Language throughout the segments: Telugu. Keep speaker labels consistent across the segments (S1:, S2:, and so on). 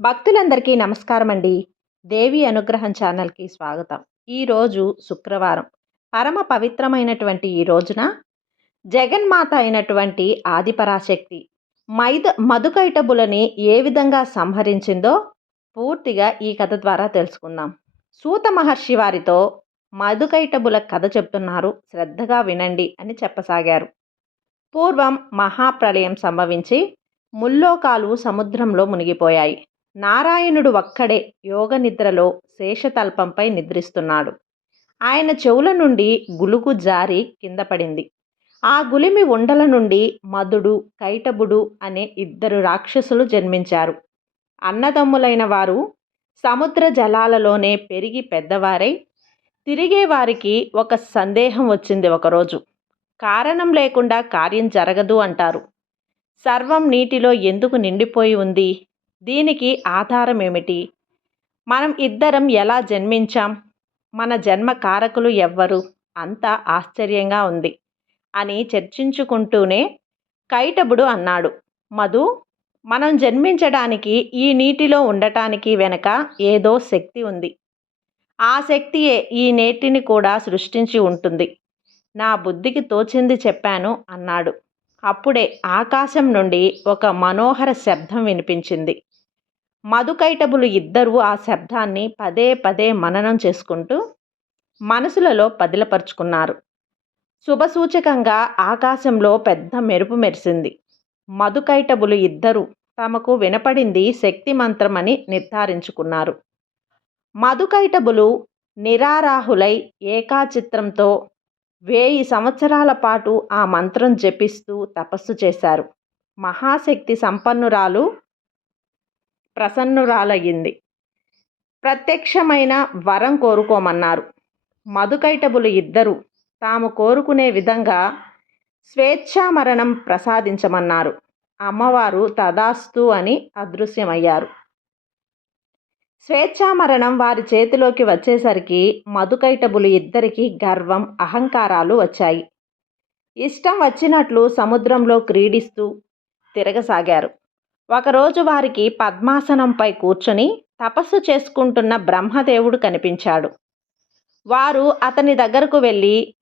S1: భక్తులందరికీ నమస్కారం అండి దేవి అనుగ్రహం ఛానల్కి స్వాగతం. ఈరోజు శుక్రవారం. పరమ పవిత్రమైనటువంటి ఈ రోజున జగన్మాత అయినటువంటి ఆదిపరాశక్తి మైద మధుకైటబులని ఏ విధంగా సంహరించిందో పూర్తిగా ఈ కథ ద్వారా తెలుసుకుందాం. సూత మహర్షి వారితో మధుకైటబుల కథ చెప్తున్నారు. శ్రద్ధగా వినండి అని చెప్పసాగారు. పూర్వం మహాప్రళయం సంభవించి ముల్లోకాలు సముద్రంలో మునిగిపోయాయి. నారాయణుడు ఒక్కడే యోగ నిద్రలో శేషతల్పంపై నిద్రిస్తున్నాడు. ఆయన చెవుల నుండి గులుగు జారి కింద పడింది. ఆ గులిమి ఉండల నుండి మధుడు కైటబుడు అనే ఇద్దరు రాక్షసులు జన్మించారు. అన్నదమ్ములైన వారు సముద్ర జలాలలోనే పెరిగి పెద్దవారై తిరిగే వారికి ఒక సందేహం వచ్చింది ఒకరోజు. కారణం లేకుండా కార్యం జరగదు అంటారు. సర్వం నీటిలో ఎందుకు నిండిపోయి ఉంది? దీనికి ఆధారం ఏమిటి మనం ఇద్దరం ఎలా జన్మించాం? మన జన్మ కారకులు ఎవ్వరు? అంతా ఆశ్చర్యంగా ఉంది. అని చర్చించుకుంటూనే కైటబుడు అన్నాడు. మధు మనం జన్మించడానికి ఈ నీటిలో ఉండటానికి వెనక ఏదో శక్తి ఉంది. ఆ శక్తియే ఈ నేటిని కూడా సృష్టించి ఉంటుంది. నా బుద్ధికి తోచింది చెప్పాను అన్నాడు. అప్పుడే ఆకాశం నుండి ఒక మనోహర శబ్దం వినిపించింది. మధుకైటబులు ఇద్దరూ ఆ శబ్దాన్ని పదే పదే మననం చేసుకుంటూ మనసులలో పదిలపరుచుకున్నారు. శుభసూచకంగా ఆకాశంలో పెద్ద మెరుపు మెరిసింది. మధుకైటబులు ఇద్దరు తమకు వినపడింది శక్తి మంత్రమని నిర్ధారించుకున్నారు. మధుకైటబులు నిరారాహులై ఏకాచిత్రంతో వేయి సంవత్సరాల పాటు ఆ మంత్రం జపిస్తూ తపస్సు చేశారు. మహాశక్తి సంపన్నురాలు ప్రసన్నురాలయ్యింది. ప్రత్యక్షమైన వరం కోరుకోమన్నారు. మధుకైటబులు ఇద్దరు తాము కోరుకునే విధంగా స్వేచ్ఛామరణం ప్రసాదించమన్నారు. అమ్మవారు తదాస్తు అని అదృశ్యమయ్యారు. స్వేచ్ఛామరణం వారి చేతిలోకి వచ్చేసరికి మధుకైటబులు ఇద్దరికి గర్వం అహంకారాలు వచ్చాయి. ఇష్టం వచ్చినట్లు సముద్రంలో క్రీడిస్తూ తిరగసాగారు. ఒకరోజు వారికి పద్మాసనంపై కూర్చొని తపస్సు చేసుకుంటున్న బ్రహ్మదేవుడు కనిపించాడు. వారు అతని దగ్గరకు వెళ్ళి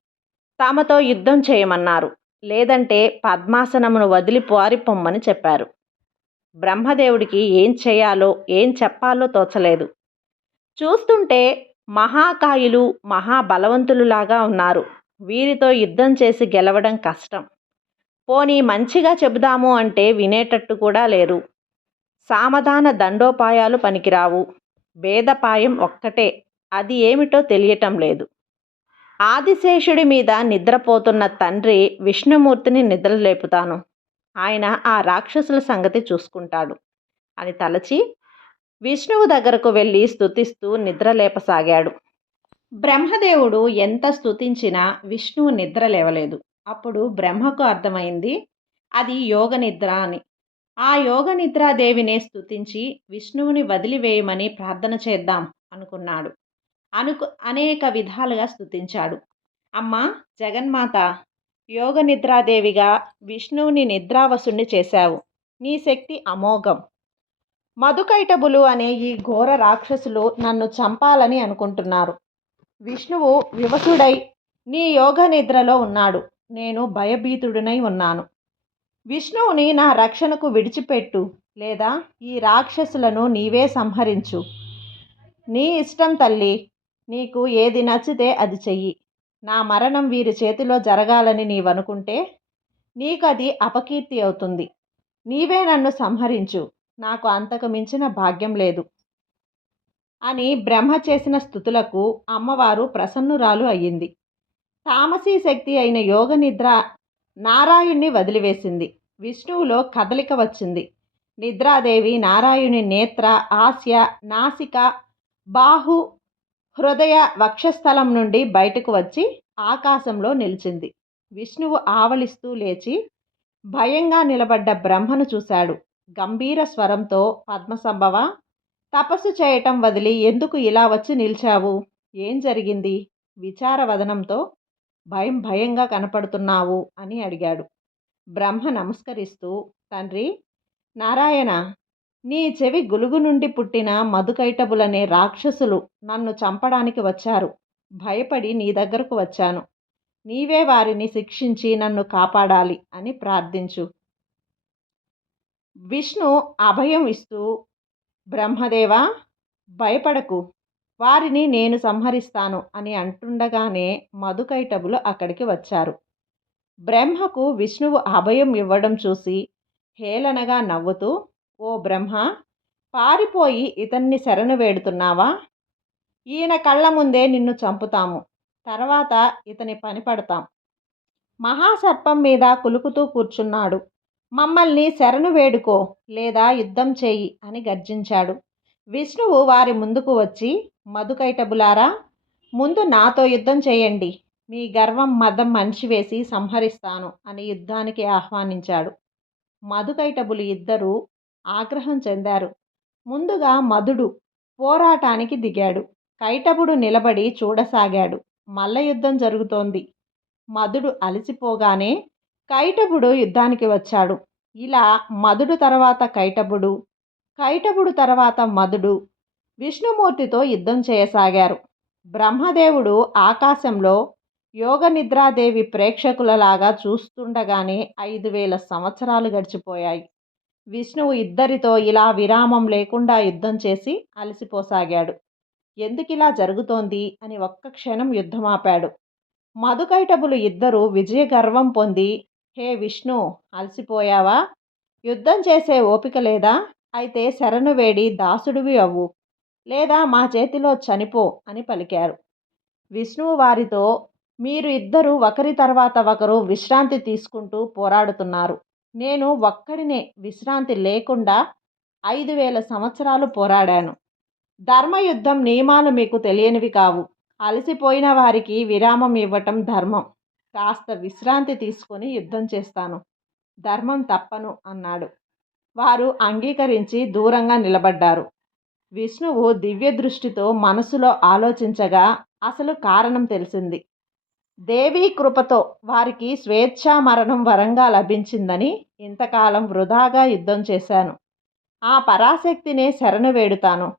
S1: తమతో యుద్ధం చేయమన్నారు. లేదంటే పద్మాసనమును వదిలి పారిపొమ్మని చెప్పారు. బ్రహ్మదేవుడికి ఏం చేయాలో ఏం చెప్పాలో తోచలేదు. చూస్తుంటే మహాకాయులు మహాబలవంతులులాగా ఉన్నారు. వీరితో యుద్ధం చేసి గెలవడం కష్టం. పోనీ మంచిగా చెబుదాము అంటే వినేటట్టు కూడా లేరు. సామధాన దండోపాయాలు పనికిరావు. భేదపాయం ఒక్కటే. అది ఏమిటో తెలియటం లేదు. ఆదిశేషుడి మీద నిద్రపోతున్న తండ్రి విష్ణుమూర్తిని నిద్రలేపుతాను. ఆయన ఆ రాక్షసుల సంగతి చూసుకుంటాడు. అని తలచి విష్ణువు దగ్గరకు వెళ్ళి స్థుతిస్తూ నిద్రలేపసాగాడు. బ్రహ్మదేవుడు ఎంత స్థుతించినా విష్ణువు నిద్ర లేవలేదు అప్పుడు బ్రహ్మకు అర్థమైంది అది యోగ నిద్ర అని. ఆ యోగ నిద్రాదేవినే స్థుతించి విష్ణువుని వదిలివేయమని ప్రార్థన చేద్దాం అనుకున్నాడు. అనుకు అనేక విధాలుగా స్థుతించాడు అమ్మ జగన్మాత యోగ నిద్రాదేవిగా విష్ణువుని నిద్రావసుణ్ణి చేశావు. నీ శక్తి అమోఘం. మధుకైటబులు అనే ఈ ఘోర రాక్షసులు నన్ను చంపాలని అనుకుంటున్నారు. విష్ణువు వివసుడై నీ యోగ నిద్రలో ఉన్నాడు. నేను భయభీతుడినై ఉన్నాను. విష్ణువుని నా రక్షణకు విడిచిపెట్టు లేదా ఈ రాక్షసులను నీవే సంహరించు. నీ ఇష్టం తల్లి నీకు ఏది నచ్చితే అది చెయ్యి. నా మరణం వీరి చేతిలో జరగాలని నీవనుకుంటే నీకు అది అపకీర్తి అవుతుంది. నీవే నన్ను సంహరించు నాకు అంతకు మించిన భాగ్యం లేదు. అని బ్రహ్మ చేసిన స్థుతులకు అమ్మవారు ప్రసన్నురాలు అయ్యింది. తామసీ శక్తి అయిన యోగ నిద్ర నారాయణ్ణి వదిలివేసింది. విష్ణువులో కదలిక వచ్చింది. నిద్రాదేవి నారాయణి నేత్ర ఆస్య నాసిక బాహు హృదయ వక్షస్థలం నుండి బయటకు వచ్చి ఆకాశంలో నిలిచింది. విష్ణువు ఆవలిస్తూ లేచి భయంగా నిలబడ్డ బ్రహ్మను చూశాడు. గంభీర స్వరంతో పద్మసంభవ తపస్సు చేయటం వదిలి ఎందుకు ఇలా వచ్చి నిలిచావు? ఏం జరిగింది? విచారవదనంతో భయం భయంగా కనపడుతున్నావు అని అడిగాడు. బ్రహ్మ నమస్కరిస్తూ తండ్రి నారాయణ నీ చెవి గులుగు నుండి పుట్టిన మధుకైటబులనే రాక్షసులు నన్ను చంపడానికి వచ్చారు. భయపడి నీ దగ్గరకు వచ్చాను. నీవే వారిని శిక్షించి నన్ను కాపాడాలి అని ప్రార్థించు. విష్ణు అభయం ఇస్తూ బ్రహ్మదేవా భయపడకు. వారిని నేను సంహరిస్తాను అని అంటుండగానే మధుకైటబులు అక్కడికి వచ్చారు. బ్రహ్మకు విష్ణువు అభయం ఇవ్వడం చూసి హేళనగా నవ్వుతూ ఓ బ్రహ్మ పారిపోయి ఇతన్ని శరణు వేడుతున్నావా? ఈయన కళ్ళ ముందే నిన్ను చంపుతాము. తర్వాత ఇతని పని పడతాం. మహాసర్పం మీద కులుకుతూ కూర్చున్నాడు. మమ్మల్ని శరణు వేడుకో లేదా యుద్ధం చేయి అని గర్జించాడు. విష్ణువు వారి ముందుకు వచ్చి మధుకైటబులారా ముందు నాతో యుద్ధం చేయండి. మీ గర్వం మదం వేసి సంహరిస్తాను అని యుద్ధానికి ఆహ్వానించాడు. మధుకైటబులు ఇద్దరూ ఆగ్రహం చెందారు. ముందుగా మధుడు పోరాటానికి దిగాడు. కైటబుడు నిలబడి చూడసాగాడు. మల్ల యుద్ధం జరుగుతోంది. మధుడు అలసిపోగానే కైటబుడు యుద్ధానికి వచ్చాడు. ఇలా మధుడు తర్వాత కైటబుడు కైటబుడు తర్వాత మధుడు విష్ణుమూర్తితో యుద్ధం చేయసాగారు. బ్రహ్మదేవుడు ఆకాశంలో యోగ నిద్రాదేవి ప్రేక్షకులలాగా చూస్తుండగానే ఐదు వేల సంవత్సరాలు గడిచిపోయాయి. విష్ణువు ఇద్దరితో ఇలా విరామం లేకుండా యుద్ధం చేసి అలసిపోసాగాడు. ఎందుకిలా జరుగుతోంది? అని ఒక్క క్షణం యుద్ధమాపాడు. మధుకైటబులు ఇద్దరు విజయ గర్వం పొంది హే విష్ణు అలసిపోయావా? యుద్ధం చేసే ఓపిక లేదా? అయితే శరణు వేడి దాసుడివి అవ్వు. లేదా మా చేతిలో చనిపో అని పలికారు. విష్ణువు వారితో మీరు ఇద్దరు ఒకరి తర్వాత ఒకరు విశ్రాంతి తీసుకుంటూ పోరాడుతున్నారు. నేను ఒక్కడినే విశ్రాంతి లేకుండా ఐదు వేల సంవత్సరాలు పోరాడాను. ధర్మయుద్ధం నియమాలు మీకు తెలియనివి కావు. అలసిపోయిన వారికి విరామం ఇవ్వటం ధర్మం. కాస్త విశ్రాంతి తీసుకొని యుద్ధం చేస్తాను. ధర్మం తప్పను అన్నాడు. వారు అంగీకరించి దూరంగా నిలబడ్డారు. విష్ణువు దివ్య దృష్టితో మనసులో ఆలోచించగా అసలు కారణం తెలిసింది. దేవీ కృపతో వారికి స్వేచ్ఛా మరణం వరంగా లభించిందని ఇంతకాలం వృధాగా యుద్ధం చేశాను. ఆ పరాశక్తినే శరణు వేడుతాను.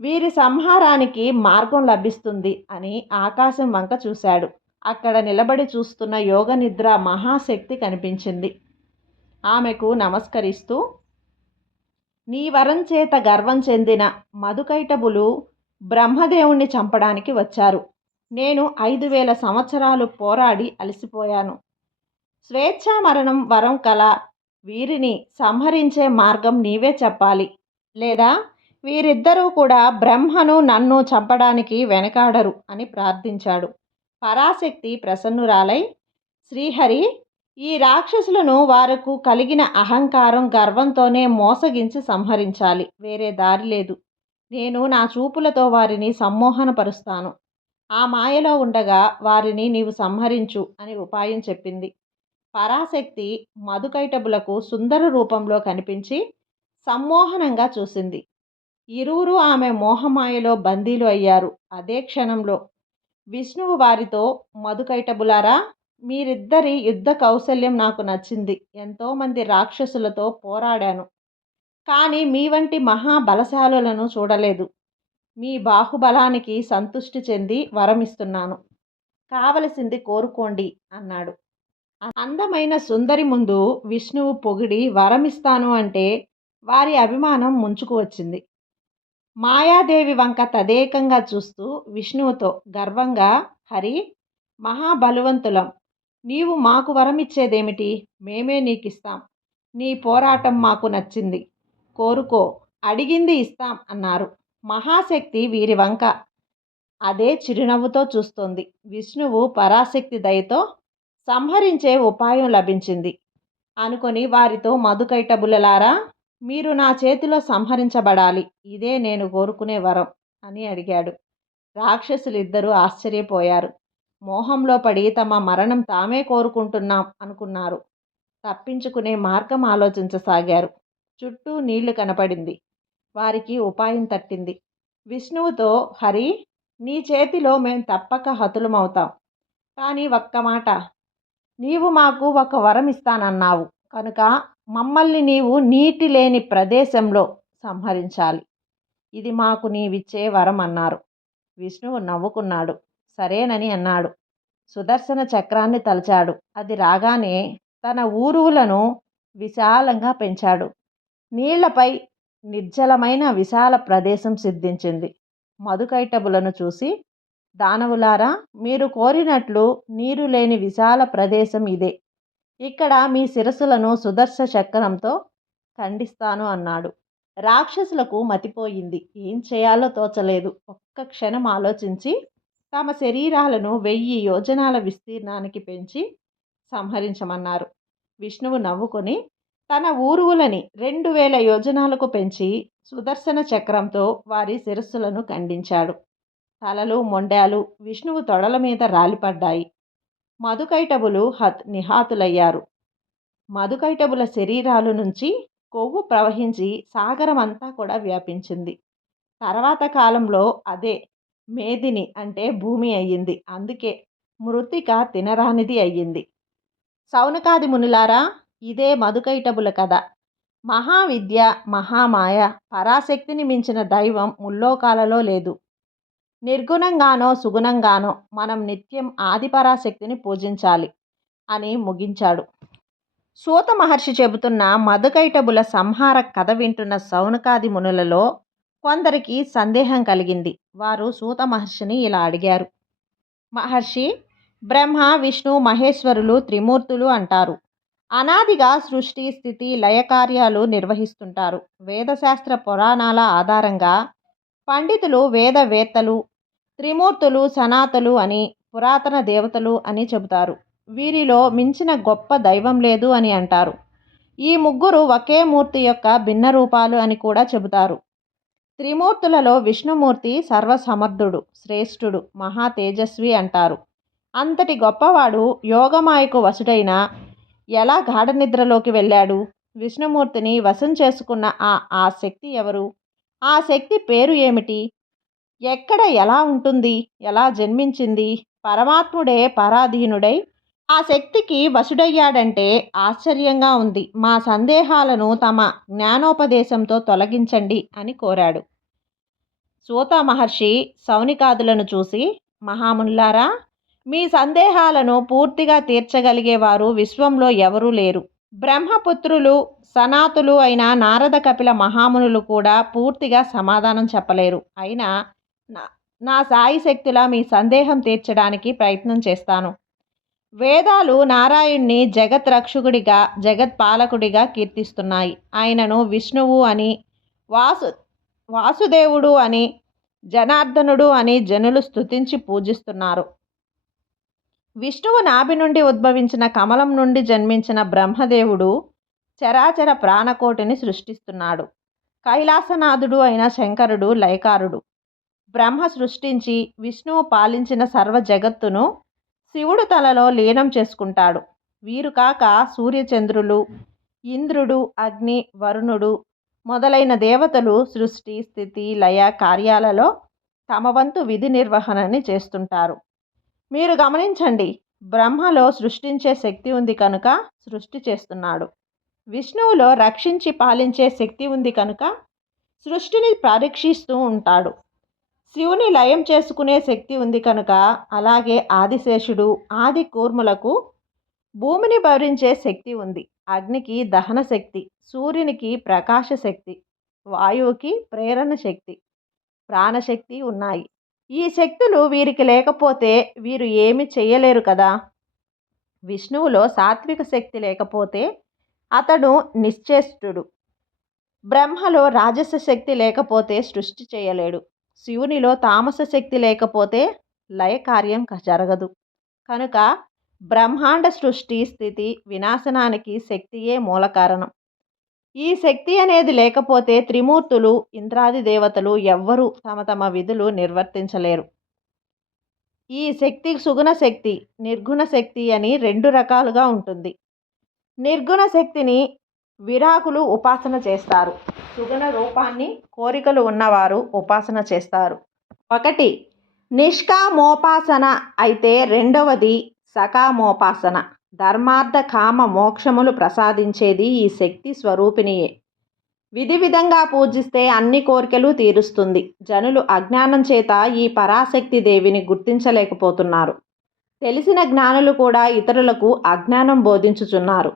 S1: వీరి సంహారానికి మార్గం లభిస్తుంది అని ఆకాశం వంక చూశాడు. అక్కడ నిలబడి చూస్తున్న యోగ నిద్ర మహాశక్తి కనిపించింది. ఆమెకు నమస్కరిస్తూ నీ వరం చేత గర్వం చెందిన మధుకైటబులు బ్రహ్మదేవుణ్ణి చంపడానికి వచ్చారు. నేను ఐదు వేల సంవత్సరాలు పోరాడి అలసిపోయాను. స్వేచ్ఛా మరణం వరం కల వీరిని సంహరించే మార్గం నీవే చెప్పాలి. లేదా వీరిద్దరూ కూడా బ్రహ్మను నన్ను చంపడానికి వెనకాడరు అని ప్రార్థించాడు. పరాశక్తి ప్రసన్నురాలై శ్రీహరి ఈ రాక్షసులను వారకు కలిగిన అహంకారం గర్వంతోనే మోసగించి సంహరించాలి. వేరే దారి లేదు. నేను నా చూపులతో వారిని సమ్మోహనపరుస్తాను. ఆ మాయలో ఉండగా వారిని నీవు సంహరించు అని ఉపాయం చెప్పింది. పరాశక్తి మధుకైటబులకు సుందర రూపంలో కనిపించి సమ్మోహనంగా చూసింది. ఇరువురు ఆమె మోహమాయలో బందీలు అయ్యారు. అదే క్షణంలో విష్ణువు వారితో మధుకైటబులారా మీరిద్దరి యుద్ధ కౌశల్యం నాకు నచ్చింది. ఎంతోమంది రాక్షసులతో పోరాడాను. కానీ మీ వంటి మహాబలశాలులను చూడలేదు. మీ బాహుబలానికి సంతుష్టి చెంది వరమిస్తున్నాను. కావలసింది కోరుకోండి అన్నాడు. అందమైన సుందరి ముందు విష్ణువు పొగిడి వరమిస్తాను అంటే వారి అభిమానం ముంచుకు వచ్చింది. మాయాదేవి వంక తదేకంగా చూస్తూ విష్ణువుతో గర్వంగా హరి మహాబలవంతులం నీవు మాకు వరమిచ్చేదేమిటి? మేమే నీకిస్తాం. నీ పోరాటం మాకు నచ్చింది. కోరుకో అడిగింది ఇస్తాం అన్నారు. మహాశక్తి వీరి వంక అదే చిరునవ్వుతో చూస్తోంది. విష్ణువు పరాశక్తి దయతో సంహరించే ఉపాయం లభించింది. అనుకొని వారితో మధుకైటబులలారా మీరు నా చేతిలో సంహరించబడాలి. ఇదే నేను కోరుకునే వరం అని అడిగాడు. రాక్షసులిద్దరూ ఆశ్చర్యపోయారు. మోహంలో పడి తమ మరణం తామే కోరుకుంటున్నాం అనుకున్నారు. తప్పించుకునే మార్గం ఆలోచించసాగారు. చుట్టూ నీళ్ళు కనపడింది. వారికి ఉపాయం తట్టింది. విష్ణువుతో హరి నీ చేతిలో మేం తప్పక హతులమవుతాం. కానీ ఒక్క మాట. నీవు మాకు ఒక వరం ఇస్తానన్నావు. కనుక మమ్మల్ని నీవు నీటి లేని ప్రదేశంలో సంహరించాలి. ఇది మాకు నీవిచ్చే వరం అన్నారు. విష్ణువు నవ్వుకున్నాడు. సరేనని అన్నాడు. సుదర్శన చక్రాన్ని తలచాడు. అది రాగానే తన ఊరువులను విశాలంగా పెంచాడు. నీళ్ళపై నిర్జలమైన విశాల ప్రదేశం సిద్ధించింది. మధుకైటబులను చూసి దానవులారా మీరు కోరినట్లు నీరు లేని విశాల ప్రదేశం ఇదే. ఇక్కడ మీ శిరస్సులను సుదర్శ చక్రంతో ఖండిస్తాను అన్నాడు. రాక్షసులకు మతిపోయింది. ఏం చేయాలో తోచలేదు. ఒక్క క్షణం ఆలోచించి తమ శరీరాలను వెయ్యి యోజనాల విస్తీర్ణానికి పెంచి సంహరించమన్నారు. విష్ణువు నవ్వుకొని తన ఊరువులని రెండు వేల యోజనాలకు పెంచి సుదర్శన చక్రంతో వారి శిరస్సులను ఖండించాడు. తలలు మొండాలు విష్ణువు తొడల మీద రాలిపడ్డాయి. మధుకైటబులు హత్ నిహాతులయ్యారు. మధుకైటబుల శరీరాలు నుంచి కొవ్వు ప్రవహించి సాగరం అంతా కూడా వ్యాపించింది. తర్వాత కాలంలో అదే మేదిని అంటే భూమి అయ్యింది. అందుకే మృతిక తినరానిది అయ్యింది. సౌనకాది మునులారా ఇదే మధుకైటబుల కథ. మహావిద్య మహామాయ పరాశక్తిని మించిన దైవం ముల్లోకాలలో లేదు. నిర్గుణంగానో సుగుణంగానో మనం నిత్యం ఆదిపరాశక్తిని పూజించాలి అని ముగించాడు. సూత మహర్షి చెబుతున్న మధుకైటబుల సంహార కథ వింటున్న సౌనకాది మునులలో కొందరికి సందేహం కలిగింది. వారు సూత మహర్షిని ఇలా అడిగారు. మహర్షి బ్రహ్మ విష్ణు మహేశ్వరులు త్రిమూర్తులు అంటారు. అనాదిగా సృష్టి స్థితి లయకార్యాలు నిర్వహిస్తుంటారు. వేదశాస్త్ర పురాణాల ఆధారంగా పండితులు వేదవేత్తలు త్రిమూర్తులు సనాతలు అని పురాతన దేవతలు అని చెబుతారు. వీరిలో మించిన గొప్ప దైవం లేదు అని అంటారు. ఈ ముగ్గురు ఒకే మూర్తి యొక్క భిన్న రూపాలు అని కూడా చెబుతారు. త్రిమూర్తులలో విష్ణుమూర్తి సర్వసమర్థుడు శ్రేష్ఠుడు మహా తేజస్వి అంటారు. అంతటి గొప్పవాడు యోగమాయకు వసుడైన ఎలా గాఢ నిద్రలోకి వెళ్ళాడు? విష్ణుమూర్తిని వశం చేసుకున్న ఆ ఆ శక్తి ఎవరు? ఆ శక్తి పేరు ఏమిటి? ఎక్కడ ఎలా ఉంటుంది? ఎలా జన్మించింది? పరమాత్ముడే పరాధీనుడై ఆ శక్తికి వసుడయ్యాడంటే ఆశ్చర్యంగా ఉంది. మా సందేహాలను తమ జ్ఞానోపదేశంతో తొలగించండి అని కోరాడు. సూత మహర్షి సౌనికాదులను చూసి మహాముల్లారా మీ సందేహాలను పూర్తిగా తీర్చగలిగేవారు విశ్వంలో ఎవరూ లేరు. బ్రహ్మపుత్రులు సనాతులు అయిన నారద కపిల మహామునులు కూడా పూర్తిగా సమాధానం చెప్పలేరు. అయినా నా సాయి శక్తుల మీ సందేహం తీర్చడానికి ప్రయత్నం చేస్తాను. వేదాలు నారాయణ్ణి జగత్ రక్షకుడిగా జగత్ పాలకుడిగా కీర్తిస్తున్నాయి. ఆయనను విష్ణువు అని వాసు వాసుదేవుడు అని జనార్దనుడు అని జనులు స్తుతించి పూజిస్తున్నారు. విష్ణువు నాభి నుండి ఉద్భవించిన కమలం నుండి జన్మించిన బ్రహ్మదేవుడు చరాచర ప్రాణకోటిని సృష్టిస్తున్నాడు. కైలాసనాథుడు అయిన శంకరుడు లయకారుడు. బ్రహ్మ సృష్టించి విష్ణువు పాలించిన సర్వ జగత్తును శివుడు తలలో లీనం చేసుకుంటాడు. వీరు కాక సూర్యచంద్రులు ఇంద్రుడు అగ్ని వరుణుడు మొదలైన దేవతలు సృష్టి స్థితి లయ కార్యాలలో తమ వంతు విధి నిర్వహణని చేస్తుంటారు. మీరు గమనించండి బ్రహ్మలో సృష్టించే శక్తి ఉంది కనుక సృష్టి చేస్తున్నాడు. విష్ణువులో రక్షించి పాలించే శక్తి ఉంది కనుక సృష్టిని పరీక్షిస్తూ ఉంటాడు. శివుని లయం చేసుకునే శక్తి ఉంది కనుక అలాగే ఆదిశేషుడు ఆది కూర్ములకు భూమిని భరించే శక్తి ఉంది. అగ్నికి దహన శక్తి సూర్యునికి ప్రకాశ శక్తి వాయువుకి ప్రేరణ శక్తి ప్రాణశక్తి ఉన్నాయి. ఈ శక్తులు వీరికి లేకపోతే వీరు ఏమి చేయలేరు కదా? విష్ణువులో సాత్విక శక్తి లేకపోతే అతడు నిశ్చేష్టుడు. బ్రహ్మలో రాజస శక్తి లేకపోతే సృష్టి చేయలేడు. శివునిలో తామస శక్తి లేకపోతే లయ కార్యం జరగదు. కనుక బ్రహ్మాండ సృష్టి స్థితి వినాశనానికి శక్తియే మూల కారణం. ఈ శక్తి అనేది లేకపోతే త్రిమూర్తులు ఇంద్రాది దేవతలు ఎవ్వరూ తమ తమ విధులు నిర్వర్తించలేరు. ఈ శక్తి సుగుణ శక్తి నిర్గుణ శక్తి అని రెండు రకాలుగా ఉంటుంది. నిర్గుణ శక్తిని విరాకులు ఉపాసన చేస్తారు. సుగుణ రూపాన్ని కోరికలు ఉన్నవారు ఉపాసన చేస్తారు. ఒకటి నిష్కామోపాసన అయితే రెండవది సకామోపాసన. ధర్మార్థ కామ మోక్షములు ప్రసాదించేది ఈ శక్తి స్వరూపిణియే. విధి విధంగా పూజిస్తే అన్ని కోరికలు తీరుస్తుంది. జనులు అజ్ఞానం చేత ఈ పరాశక్తి దేవిని గుర్తించలేకపోతున్నారు. తెలిసిన జ్ఞానులు కూడా ఇతరులకు అజ్ఞానం బోధించుచున్నారు.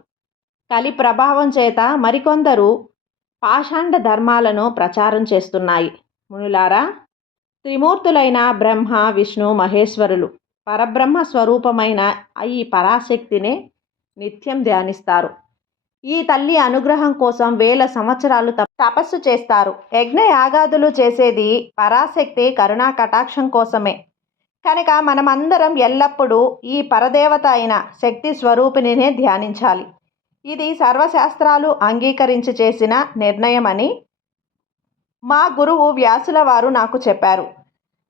S1: కలి ప్రభావం చేత మరికొందరు పాషాండ ధర్మాలను ప్రచారం చేస్తున్నాయి. మునులారా త్రిమూర్తులైన బ్రహ్మ విష్ణు మహేశ్వరులు పరబ్రహ్మ స్వరూపమైన ఈ పరాశక్తినే నిత్యం ధ్యానిస్తారు. ఈ తల్లి అనుగ్రహం కోసం వేల సంవత్సరాలు తపస్సు చేస్తారు. యజ్ఞ యాగాదులు చేసేది పరాశక్తి కరుణా కటాక్షం కోసమే. కనుక మనమందరం ఎల్లప్పుడూ ఈ పరదేవత అయిన శక్తి స్వరూపిణినే ధ్యానించాలి. ఇది సర్వశాస్త్రాలు అంగీకరించి చేసిన నిర్ణయమని మా గురువు వ్యాసుల వారు నాకు చెప్పారు.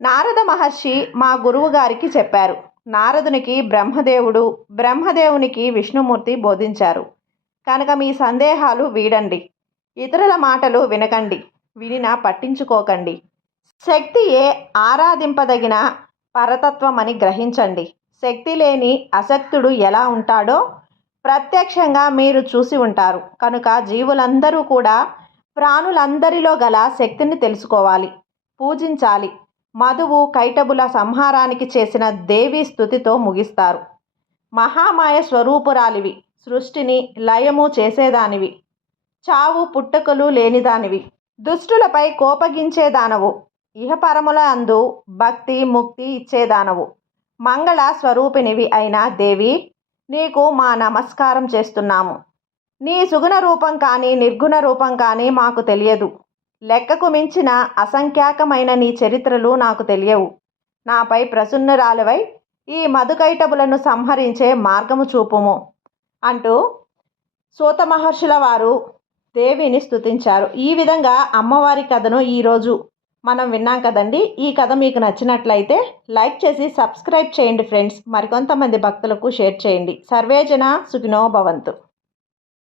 S1: నారద మహర్షి మా గురువు గారికి చెప్పారు. నారదునికి బ్రహ్మదేవుడు బ్రహ్మదేవునికి విష్ణుమూర్తి బోధించారు. కనుక మీ సందేహాలు వీడండి. ఇతరుల మాటలు వినకండి. వినినా పట్టించుకోకండి. శక్తియే ఆరాధింపదగిన పరతత్వమని గ్రహించండి. శక్తి లేని అశక్తుడు ఎలా ఉంటాడో ప్రత్యక్షంగా మీరు చూసి ఉంటారు. కనుక జీవులందరూ కూడా ప్రాణులందరిలో గల శక్తిని తెలుసుకోవాలి. పూజించాలి. మధువు కైటబుల సంహారానికి చేసిన దేవి స్థుతితో ముగిస్తారు. మహామాయ స్వరూపురాలివి. సృష్టిని లయము చేసేదానివి. చావు పుట్టుకలు లేనిదానివి. దుష్టులపై కోపగించేదానవు. ఇహపరముల అందు భక్తి ముక్తి ఇచ్చేదానవు. మంగళ స్వరూపినివి అయిన దేవి నీకు మా నమస్కారం చేస్తున్నాము. నీ సుగుణ రూపం కానీ నిర్గుణ రూపం కానీ మాకు తెలియదు. లెక్కకు మించిన అసంఖ్యాకమైన నీ చరిత్రలు నాకు తెలియవు. నాపై ప్రసున్నురాలువై ఈ మధుకైటబులను సంహరించే మార్గము చూపుము. అంటూ సూత మహర్షుల వారు దేవిని స్తుతించారు. ఈ విధంగా అమ్మవారి కథను ఈరోజు మనం విన్నాం కదండి. ఈ కథ మీకు నచ్చినట్లయితే లైక్ చేసి సబ్స్క్రైబ్ చేయండి ఫ్రెండ్స్. మరికొంతమంది భక్తులకు షేర్ చేయండి. సర్వేజన సుఖినో భవంతు.